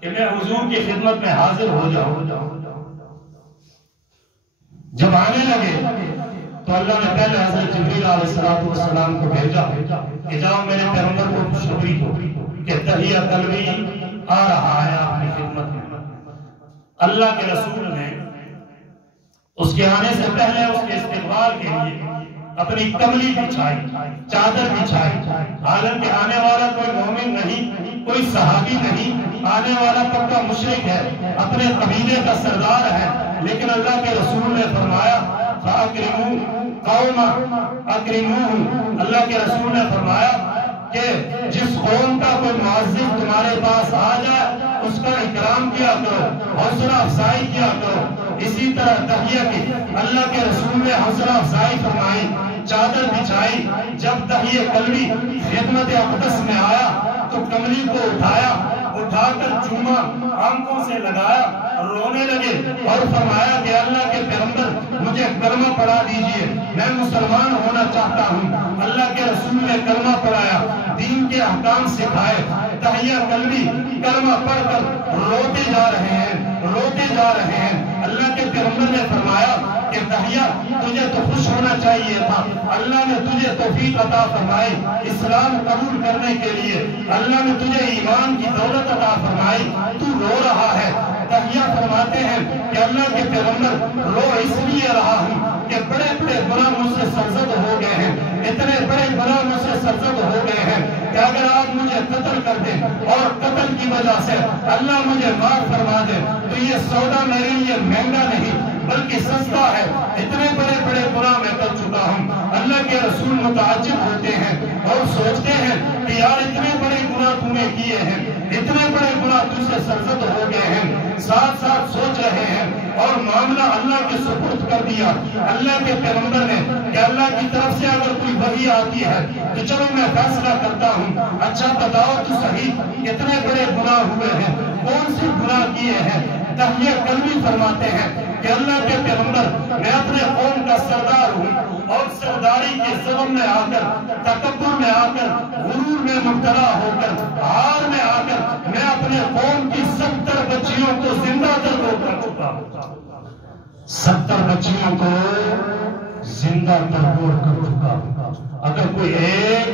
کہ میں حضور کی خدمت میں حاضر ہو جاؤں۔ جب آنے لگے تو اللہ نے پہلے حضرت جبریل علیہ السلام کو بھیجا کہ جاؤ میرے پیغمبر کو خوشخبری دو کہ دحیہ کلبی آ رہا ہے آپ کی خدمت میں۔ اللہ کے رسول نے اس کے آنے سے پہلے اس کے استقبال کے لیے اپنی کملی بچھائی، چادر بچھائی، حالانکہ آنے والا کوئی مومن نہیں، کوئی صحابی نہیں، آنے والا پکا مشرک ہے، اپنے قبیلے کا سردار ہے، لیکن اللہ کے رسول نے فرمایا فَأَكْرِمُوا قَوْمًا أَكْرِمُوهُمْ۔ اللہ کے رسول نے فرمایا کہ جس قوم کا کوئی معزز تمہارے پاس آ جائے اس کا اکرام کیا کرو، حوصلہ افزائی کیا کرو۔ اسی طرح دحیہ کی اللہ کے رسول نے حوصلہ افزائی فرمائی، چادر بچھائی۔ جب دحیہ کلبی خدمت اقدس میں آیا تو کملی کو اٹھا کر چوما، آنکھوں سے لگایا، رونے لگے اور فرمایا کہ اللہ کے پیغمبر مجھے کلمہ پڑھا دیجئے، میں مسلمان ہونا چاہتا ہوں۔ اللہ کے رسول نے کلمہ پڑھایا، دین کے احکام سکھائے۔ دحیہ کلبی کلمہ پڑھ کر روتے جا رہے ہیں۔ اللہ کے پیغمبر نے فرمایا کہ دحیہ تجھے تو خوش ہونا چاہیے تھا، اللہ نے تجھے توفیق عطا فرمائی اسلام قبول کرنے کے لیے، اللہ نے تجھے ایمان کی دولت عطا فرمائی، تو رو رہا ہے۔ تحیہ فرماتے ہیں کہ اللہ کے پیغمبر رو اس لیے رہا ہوں کہ بڑے بڑے گناہ مجھ سے سرزد ہو گئے ہیں، اتنے بڑے گناہ مجھ سے سرزد ہو گئے ہیں کہ اگر آپ مجھے قتل کر دیں اور قتل کی وجہ سے اللہ مجھے معاف فرما دے تو یہ سودا میرے لیے مہنگا نہیں بلکہ سستا ہے، اتنے بڑے بڑے گناہ میں کر چکا ہوں۔ اللہ کے رسول متعجب ہوتے ہیں اور سوچتے ہیں کہ یار اتنے بڑے گناہ تم نے کیے ہیں، اتنے بڑے گناہ تجھ سے سرزد ہو گئے ہیں، ساتھ ساتھ سوچ رہے ہیں اور معاملہ اللہ کے سپرد کر دیا اللہ کے پیغمبر نے کہ اللہ کی طرف سے اگر کوئی وحی آتی ہے تو چلو میں فیصلہ کرتا ہوں، اچھا بتاؤ تو صحیح کتنے بڑے گناہ ہوئے ہیں، کون سے گناہ کیے ہیں؟ تحیہ قلبی فرماتے ہیں کہ اللہ کے پیغمبر میں اپنے قوم کا سردار ہوں اور سرداری کے ظلم میں آ کر، تکبر میں آ کر، غرور میں مبتلا ہو کر، ہار میں آ کر میں اپنے قوم کی 70 بچیوں کو زندہ تر کر چکا ہوں، 70 بچیوں کو زندہ تر کر چکا ہوں۔ اگر کوئی ایک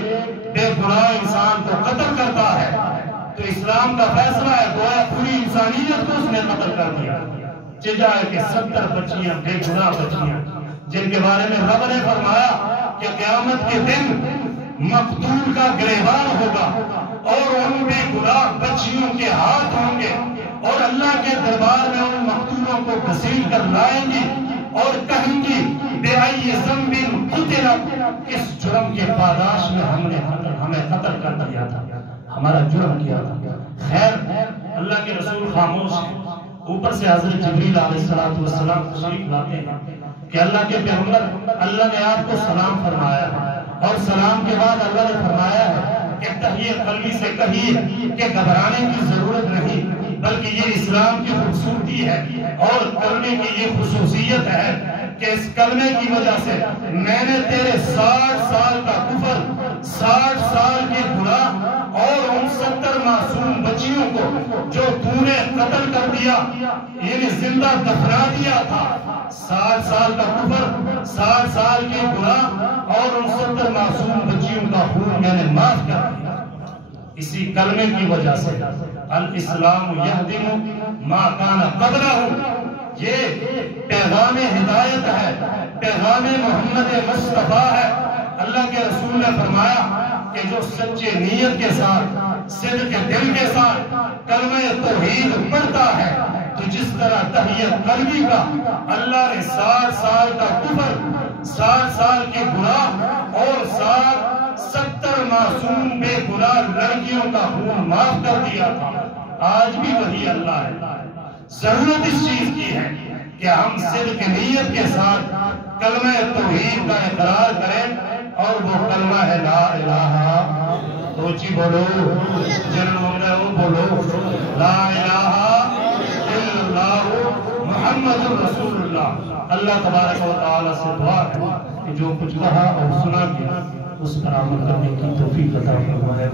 بے گناہ انسان کو قتل کرتا ہے تو اسلام کا فیصلہ ہے گویا پوری انسانیت کو اس نے قتل کر دیا، جائے کہ 70 بچیاں بے گناہ بچیاں جن کے بارے میں رب نے فرمایا کہ قیامت کے دن مقتول کا گریبان ہوگا اور ان بے گناہ بچیوں کے ہاتھ ہوں گے اور اللہ کے دربار میں ان مقتولوں کو گھسیٹ کر لائیں گی اور کہیں گی بِأَيِّ ذَنبٍ قُتِلَتْ، اس جرم کے پاداش میں ہمیں قتل کر دیا تھا، ہمارا جرم کیا تھا۔ خیر اللہ کے رسول خاموش ہیں، اوپر سے حضرت جبریل علیہ السلام تشریف لاتے ہیں کہ اللہ کے پیغمبر اللہ نے آپ کو سلام فرمایا ہے اور سلام کے بعد اللہ نے فرمایا ہے کہ تحیہ قلبی سے کہیے کہ گھبرانے کی ضرورت نہیں بلکہ یہ اسلام کی خوبصورتی ہے اور کلمے کی یہ خصوصیت ہے کہ اس کلمے کی وجہ سے میں نے تیرے 60 سال کا کفر، 60 سال کے گناہ اور ان 70 معصوم بچیوں کو جو تو نے قتل کر دیا یعنی زندہ دفنا دیا تھا، 60 سال کا کفر، 60 سال کے گناہ اور ان 70 معصوم بچیوں کا خون میں نے معاف کر دیا اسی کلمے کی وجہ سے۔ الاسلام یہدم ما کان قبلہ، یہ پیغام ہدایت ہے، پیغام محمد مصطفیٰ ہے۔ اللہ کے رسول نے فرمایا کہ جو سچے نیت کے ساتھ، صدق دل کے ساتھ کلمہ توحید پڑھتا ہے تو جس طرح تحیہ قلبی کا اللہ نے 60 سال کا کفر، 60 سال کے گناہ اور 70 معصوم بے گناہ لڑکیوں کا خون معاف کر دیا تھا، آج بھی وہی اللہ ہے۔ ضرورت اس چیز کی ہے کہ ہم صدق نیت کے ساتھ کلمہ توحید کا اقرار کریں اور وہ کلمہ ہے لا الہ، توچی بولو، جنہوں بولو لا الہ الا اللہ محمد رسول اللہ۔ اللہ تبارک و تعالیٰ سے دعا ہے کہ جو کچھ کہا اور سنا کیا اس پر عمل کرنے کی توفیق عطا فرمائے۔